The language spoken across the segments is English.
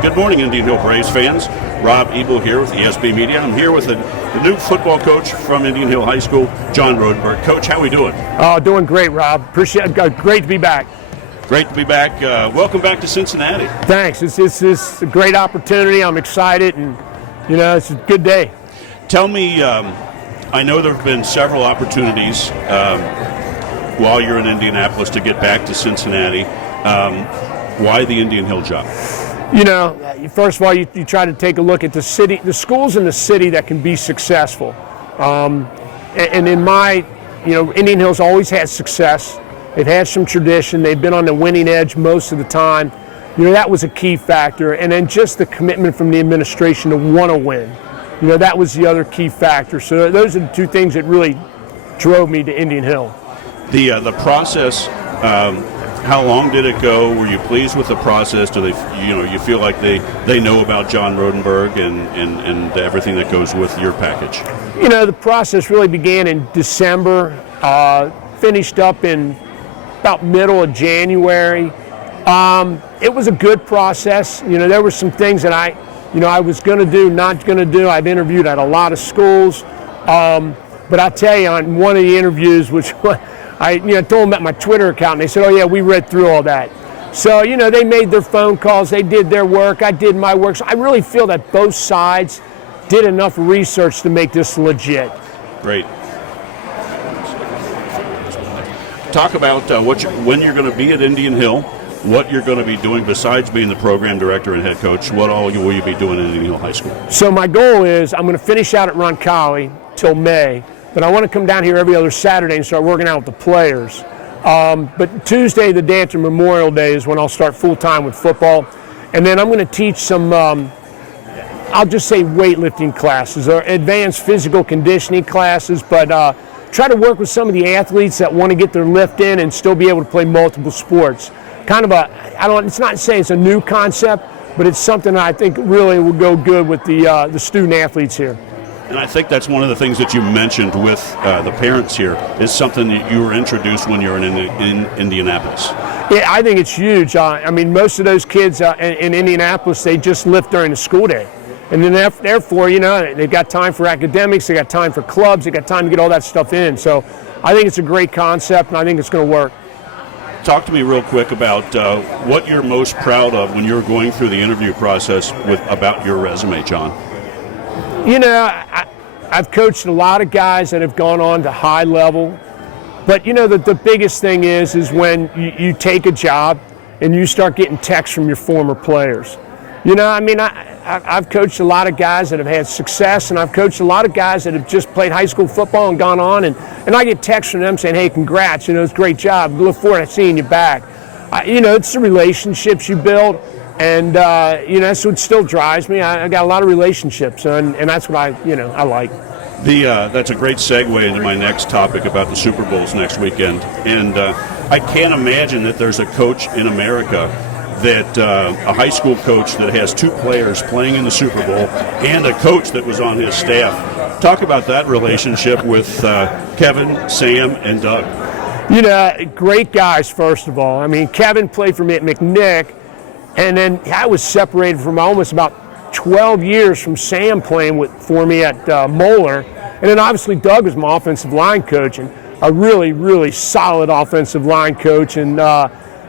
Good morning, Indian Hill Braves fans. Rob Ebel here with ESB Media. I'm here with the new football coach from Indian Hill High School, John Rodenberg. Coach, how are we doing? Oh, doing great, Rob. Appreciate it. Great to be back. Great to be back. Welcome back to Cincinnati. Thanks. It's a great opportunity. I'm excited, and it's a good day. Tell me, I know there have been several opportunities while you're in Indianapolis to get back to Cincinnati. Why the Indian Hill job? First of all, you try to take a look at the city, the schools in the city that can be successful. And in my, Indian Hill's always had success. They've had some tradition. They've been on the winning edge most of the time. That was a key factor. And then just the commitment from the administration to want to win. That was the other key factor. So those are the two things that really drove me to Indian Hill. The process. How long did it go? Were you pleased with the process? Do they, you feel like they know about John Rodenberg and everything that goes with your package? The process really began in December, finished up in about middle of January. It was a good process. there were some things that I was going to do, not going to do. I've interviewed at a lot of schools, but I tell you, on one of the interviews, which I told them about my Twitter account, and they said, "Oh yeah, we read through all that." So they made their phone calls, they did their work, I did my work. So I really feel that both sides did enough research to make this legit. Great. Talk about when you're going to be at Indian Hill, what you're going to be doing besides being the program director and head coach. What all will you be doing at Indian Hill High School? So my goal is I'm going to finish out at Roncalli till May. But I want to come down here every other Saturday and start working out with the players. But Tuesday, the day after Memorial Day, is when I'll start full-time with football. And then I'm going to teach some, I'll just say weightlifting classes or advanced physical conditioning classes, but try to work with some of the athletes that want to get their lift in and still be able to play multiple sports. Kind of it's not saying it's a new concept, but it's something that I think really will go good with the student athletes here. And I think that's one of the things that you mentioned with the parents here is something that you were introduced when you were in Indianapolis. Yeah, I think it's huge. Most of those kids in Indianapolis, they just lift during the school day. And then therefore, they've got time for academics, they got time for clubs, they got time to get all that stuff in. So I think it's a great concept, and I think it's going to work. Talk to me real quick about what you're most proud of when you're going through the interview process about your resume, John. I've coached a lot of guys that have gone on to high level, but the biggest thing is when you take a job and you start getting texts from your former players. I've coached a lot of guys that have had success, and I've coached a lot of guys that have just played high school football and gone on, and I get texts from them saying, "Hey, congrats, it's a great job. Look forward to seeing you back." It's the relationships you build. And, that's what still drives me. I got a lot of relationships, and that's what I like. That's a great segue into my next topic about the Super Bowls next weekend. And I can't imagine that there's a coach in America a high school coach that has two players playing in the Super Bowl and a coach that was on his staff. Talk about that relationship with Kevin, Sam, and Doug. Great guys, first of all. Kevin played for me at McNick. And then I was separated from almost about 12 years from Sam playing for me at Moeller. And then obviously Doug was my offensive line coach, and a really, really solid offensive line coach. And,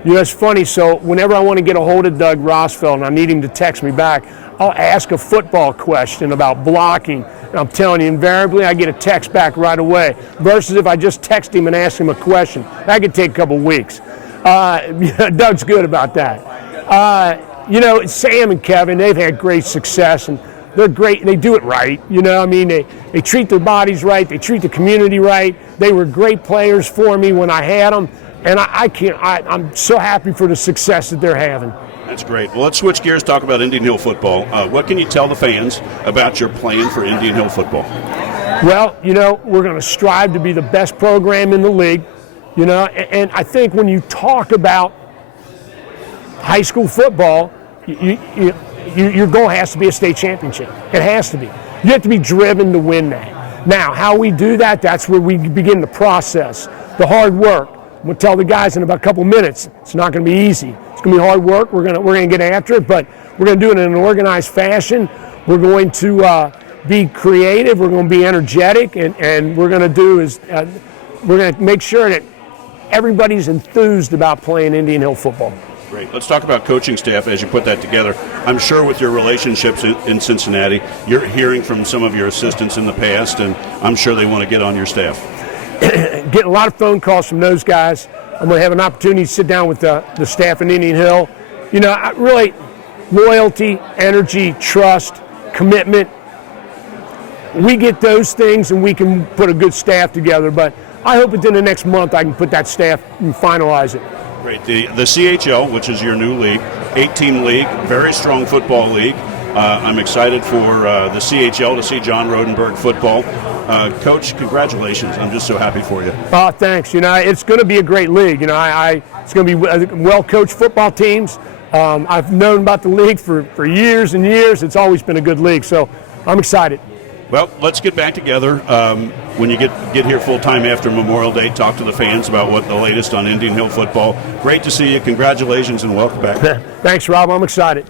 it's funny. So whenever I want to get a hold of Doug Rosfeld and I need him to text me back, I'll ask a football question about blocking. And I'm telling you, invariably, I get a text back right away. Versus if I just text him and ask him a question. That could take a couple weeks. Doug's good about that. Sam and Kevin, they've had great success, and they're great. They do it right. They treat their bodies right. They treat the community right. They were great players for me when I had them, and I'm so happy for the success that they're having. That's great. Well, let's switch gears, talk about Indian Hill football. What can you tell the fans about your plan for Indian Hill football? Well, we're going to strive to be the best program in the league, and I think when you talk about high school football, your goal has to be a state championship. It has to be. You have to be driven to win that. Now, how we do that, that's where we begin the process, the hard work, I'm going to tell the guys in about a couple minutes. It's not going to be easy. It's going to be hard work. We're going to get after it, but we're going to do it in an organized fashion. We're going to be creative. We're going to be energetic, and we're going to do is we're going to make sure that everybody's enthused about playing Indian Hill football. Great. Let's talk about coaching staff as you put that together. I'm sure with your relationships in Cincinnati, you're hearing from some of your assistants in the past, and I'm sure they want to get on your staff. Getting a lot of phone calls from those guys. I'm going to have an opportunity to sit down with the staff in Indian Hill. You know, really, loyalty, energy, trust, commitment. We get those things, and we can put a good staff together. But I hope within the next month I can put that staff and finalize it. Great. The CHL, which is your new league, 8-team league, very strong football league. I'm excited for the CHL to see John Rodenberg football. Coach, congratulations. I'm just so happy for you. Thanks. You know, it's going to be a great league. You know, it's going to be well-coached football teams. I've known about the league for years and years. It's always been a good league, so I'm excited. Well, let's get back together when you get here full-time after Memorial Day. Talk to the fans about what the latest on Indian Hill football. Great to see you. Congratulations and welcome back. Thanks, Rob. I'm excited.